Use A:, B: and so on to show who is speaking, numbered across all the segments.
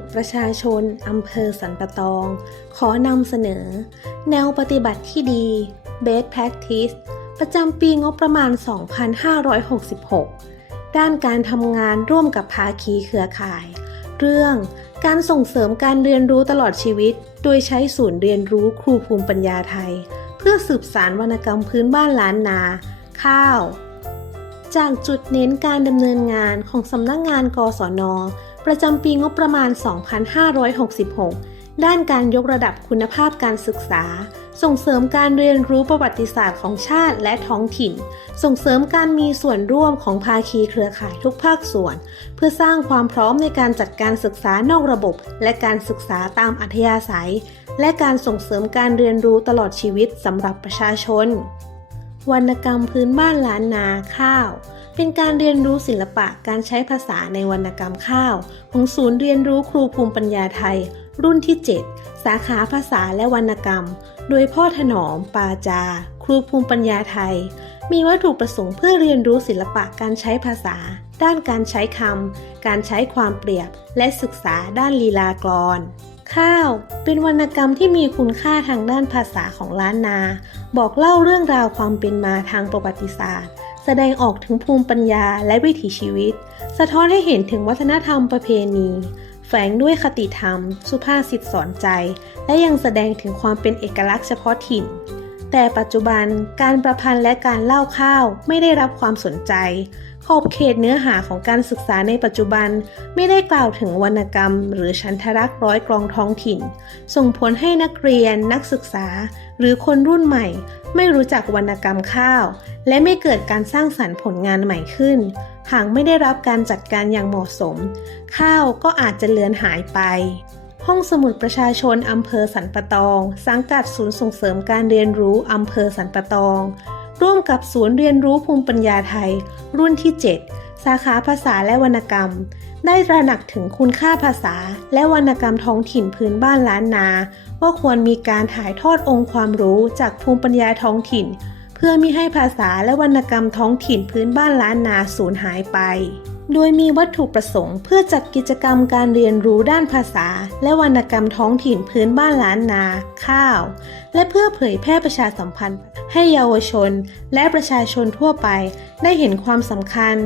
A: มุทรประชาชนอำเภอสันปะตอง ขอนำเสนอ แนวปฏิบัติที่ดี Best Practice ประจำปีงบประมาณ 2566 ด้านการทำงานร่วมกับภาคีเครือข่าย เรื่องการส่งเสริมการเรียนรู้ตลอดชีวิต โดยใช้ศูนย์เรียนรู้ครูภูมิปัญญาไทย เพื่อสืบสารวรรณกรรมพื้นบ้านล้านนา ข้าว จากจุดเน้นการดำเนินงานของสำนักงงานกศน ประจำปีงบประมาณ 2566 ด้านการยกระดับคุณภาพการศึกษา ส่งเสริมการเรียนรู้ประวัติศาสตร์ของชาติและท้องถิ่น ส่งเสริมการมีส่วนร่วมของภาคีเครือข่ายทุกภาคส่วน เพื่อสร้างความพร้อมในการจัดการศึกษานอกระบบ และการศึกษาตามอัธยาศัย และการส่งเสริมการเรียนรู้ตลอดชีวิตสำหรับประชาชน วรรณกรรมพื้นบ้านล้านนาข้าว เป็นการเรียนรู้ศิลปะการใช้ภาษาในวรรณกรรมข้าว ของศูนย์เรียนรู้ครูภูมิปัญญาไทย รุ่นที่ 7 สาขาภาษาและวรรณกรรม โดยพ่อถนอม ปาจา ครูภูมิปัญญาไทย มีวัตถุประสงค์เพื่อเรียนรู้ศิลปะการใช้ภาษา ด้านการใช้คำการใช้ความเปรียบ และศึกษาด้านลีลากรอนข้าวเป็นวรรณกรรมที่มีคุณค่าทางด้านภาษาของล้านนา บอกเล่าเรื่องราวความเป็นมาทางประวัติศาสตร์ ดงออกถึงภูมิปัญญาและวิถีชีวิต สะท้อนให้เห็นถึงวัฒนธรรมประเพณี แฝงด้วยคติธรรม สุภาษิตสอนใจ และยังแสดงถึงความเป็นเอกลักษณ์เฉพาะถิ่น แต่ปัจจุบันการประพันธ์และการเล่าข้าวไม่ได้รับความสนใจ ขอบเขตเนื้อหาของการศึกษาในปัจจุบัน ไม่ได้กล่าวถึงวรรณกรรม หรือชันทรักษ์ร้อยกรองท้องถิ่น ส่งผลให้นักเรียนนักศึกษา หรือคนรุ่นใหม่ ไม่รู้จักวรรณกรรมข้าว และไม่เกิดการสร้างสรรค์ผลงานใหม่ขึ้น หากไม่ได้รับการจัดการอย่างเหมาะสม ข้าวก็อาจจะเลือนหายไป ห้องสมุดประชาชนอำเภอสันปะตอง สังกัดศูนย์ส่งเสริมการเรียนรู้อำเภอสันปะตอง ร่วมกับศูนย์เรียนรู้ภูมิปัญญาไทย รุ่นที่ 7 สาขาภาษาและวรรณกรรม ได้ตระหนักถึงคุณค่าภาษา และวรรณกรรมท้องถิ่นพื้นบ้านล้านนา ว่าควรมีการถ่ายทอดองค์ความรู้จากภูมิปัญญาท้องถิ่น เพื่อมิให้ภาษาและวรรณกรรมท้องถิ่นพื้นบ้านล้านนาสูญหายไป โดยมีวัตถุประสงค์เพื่อจัดกิจกรรมการเรียนรู้ด้านภาษา และวรรณกรรมท้องถิ่นพื้นบ้านล้านนา ข้าว และเพื่อเผยแพร่ประชาสัมพันธ์ ให้เยาวชน และประชาชนทั่วไป ได้เห็นความสำคัญ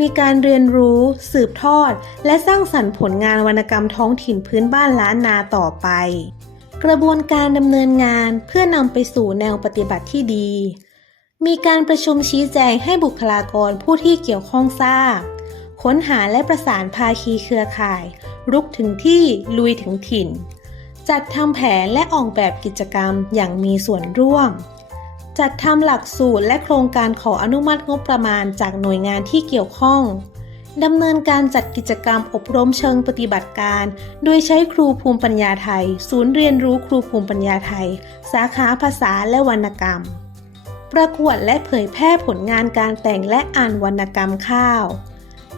A: มีการเรียนรู้ สืบทอด และสร้างสรรค์ผลงานวรรณกรรมท้องถิ่นพื้นบ้านล้านนาต่อไป กระบวนการดำเนินงานเพื่อนำไปสู่แนวปฏิบัติที่ดี มีการประชุมชี้แจงให้บุคลากรผู้ที่เกี่ยวข้องทราบ ค้นหาและประสานภาคีเครือข่าย รุกถึงที่ลุยถึงถิ่น จัดทำแผนและออกแบบกิจกรรมอย่างมีส่วนร่วม จัดทำหลักสูตรและโครงการขออนุมัติงบประมาณจากหน่วยงานที่เกี่ยวข้องดำเนินการจัดกิจกรรมอบรมเชิงปฏิบัติการ โดยใช้ครูภูมิปัญญาไทย ศูนย์เรียนรู้ครูภูมิปัญญาไทย สาขาภาษาและวรรณกรรม ประกวดและเผยแพร่ผลงานการแต่งและอ่านวรรณกรรมข้าว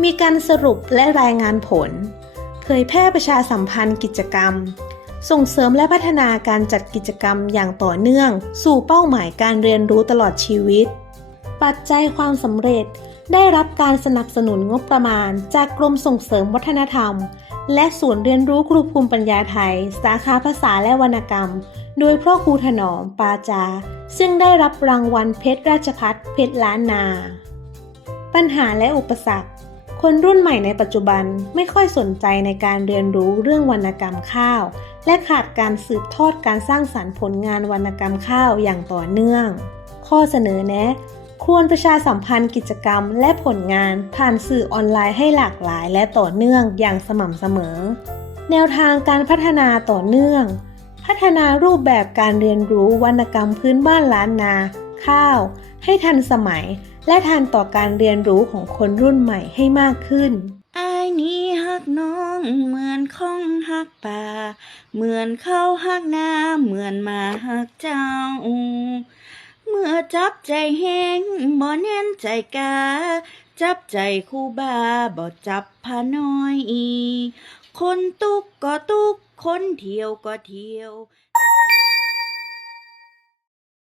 A: มีการสรุปและรายงานผล เผยแพร่ประชาสัมพันธ์กิจกรรม ส่งเสริมและพัฒนาการจัดกิจกรรมอย่างต่อเนื่อง สู่เป้าหมายการเรียนรู้ตลอดชีวิต ปัจจัยความสำเร็จได้รับการสนับสนุนงบประมาณ จากกรมส่งเสริมวัฒนธรรม และศูนย์เรียนรู้ครูภูมิปัญญาไทย สาขาภาษาและวรรณกรรม โดยพ่อครูถนอมปาจา ซึ่งได้รับรางวัลเพชรราชพัฒเพชรล้านนา ปัญหาและอุปสรรค คนรุ่นใหม่ในปัจจุบันไม่ค่อยสนใจในการเรียนรู้เรื่องวรรณกรรมข้าว และขาดการสืบทอดการสร้างสรรค์ผลงานวรรณกรรมข้าวอย่างต่อเนื่อง ข้อเสนอแนะควรประชาสัมพันธ์กิจกรรมและผลงานผ่านสื่อออนไลน์ให้หลากหลายและต่อเนื่องอย่างสม่ำเสมอ แนวทางการพัฒนาต่อเนื่อง พัฒนารูปแบบการเรียนรู้วรรณกรรมพื้นบ้านล้านนา ข้าว ให้ทันสมัย และทันต่อการเรียนรู้ของคนรุ่นใหม่ให้มากขึ้น
B: อายนี้ฮักน้องเหมือนข้องฮักป่า เหมือนเข้าฮักนาเหมือนมาฮักเจ้า เมื่อจับใจแห้งบ่แน่นใจกาจับใจคู่บาบ่จับพาน้อย คนตุกก็ตุก คนเที่ยวก็เที่ยว